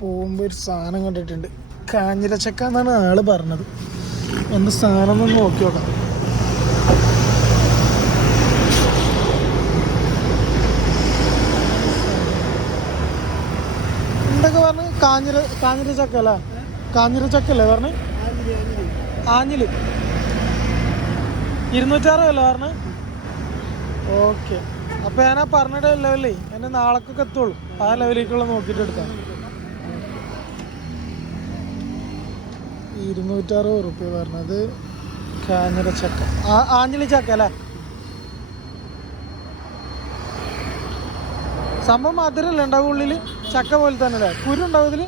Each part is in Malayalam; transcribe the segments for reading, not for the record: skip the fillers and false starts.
പോകുമ്പോൾ ഒരു സാധനം കണ്ടിട്ടുണ്ട്. കാഞ്ഞിരച്ചക്ക എന്നാണ് ആള് പറഞ്ഞത്. എന്ത് സാധനം ഒന്ന് നോക്കി നോക്കാം. എന്തൊക്കെ പറഞ്ഞു? കാഞ്ഞിരച്ചക്ക അല്ലേ? കാഞ്ഞിരച്ചക്ക അല്ലേ പറഞ്ഞ്? ആഞ്ഞില് 206 അല്ലേ പറഞ്ഞ്? ഓക്കെ, അപ്പോൾ ഞാൻ ആ പറഞ്ഞ ലെവലേ എന്നെ നാളേക്കൊക്കെ എത്തുള്ളൂ. ആ ലെവലിലേക്കുള്ള നോക്കിയിട്ട് എടുക്കാം. 260 റുപ്യ പറഞ്ഞത് കാഞ്ഞിരച്ചക്ക. ആഞ്ഞിലി ചക്ക അല്ലേ സംഭവം? മധുരല്ലേ ഉണ്ടാവും ഉള്ളിൽ? ചക്ക പോലെ തന്നെ അല്ലേ? കുരു ഉണ്ടാവും ഇതിൽ?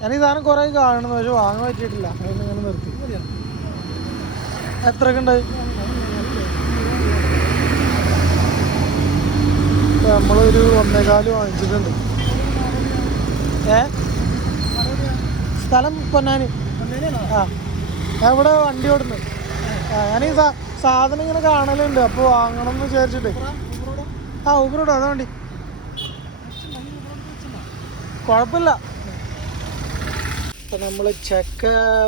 ഞാൻ ഈ സാധനം കുറേ കാണുന്നു, പക്ഷെ വാങ്ങാൻ പറ്റിയിട്ടില്ല. അതിന് ഇങ്ങനെ നിർത്തി. എത്രയൊക്കെ ഉണ്ടായി? നമ്മളൊരു 1.25 വാങ്ങിച്ചിട്ടുണ്ട്. സ്ഥലം പൊന്നാനി. ആ, ഞാൻ ഇവിടെ വണ്ടി ഓടുന്നു. ഞാൻ ഈ സാധനം ഇങ്ങനെ കാണലുണ്ട്, അപ്പോൾ വാങ്ങണം എന്ന് വിചാരിച്ചിട്ട്. ഊബറോടോ? അതാ വണ്ടി, കുഴപ്പമില്ല. അപ്പം നമ്മൾ ചക്ക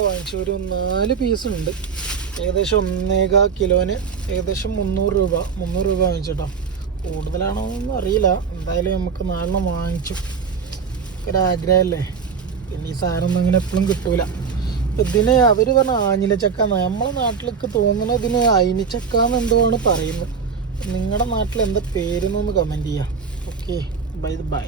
വാങ്ങിച്ചു. ഒരു 4 പീസുണ്ട്. ഏകദേശം 1.25 കിലോന് ഏകദേശം 300 രൂപ വാങ്ങിച്ചിട്ടോ. കൂടുതലാണോ എന്നൊന്നും അറിയില്ല. എന്തായാലും നമുക്ക് 4 വാങ്ങിച്ചു. ഒരാഗ്രഹമല്ലേ. പിന്നെ ഈ സാധനം ഒന്നും അങ്ങനെ എപ്പോഴും കിട്ടൂല. ഇതിന് അവർ പറഞ്ഞ ആഞ്ഞിലച്ചക്ക എന്നാണ്. നമ്മളെ നാട്ടിലേക്ക് തോന്നുന്നത് ഇതിന് അയിനിച്ചക്ക എന്ന് എന്തുവാണ് പറയുന്നത്. നിങ്ങളുടെ നാട്ടിൽ എന്താ പേരെന്നൊന്ന് കമൻറ്റ് ചെയ്യാം. Okay, by.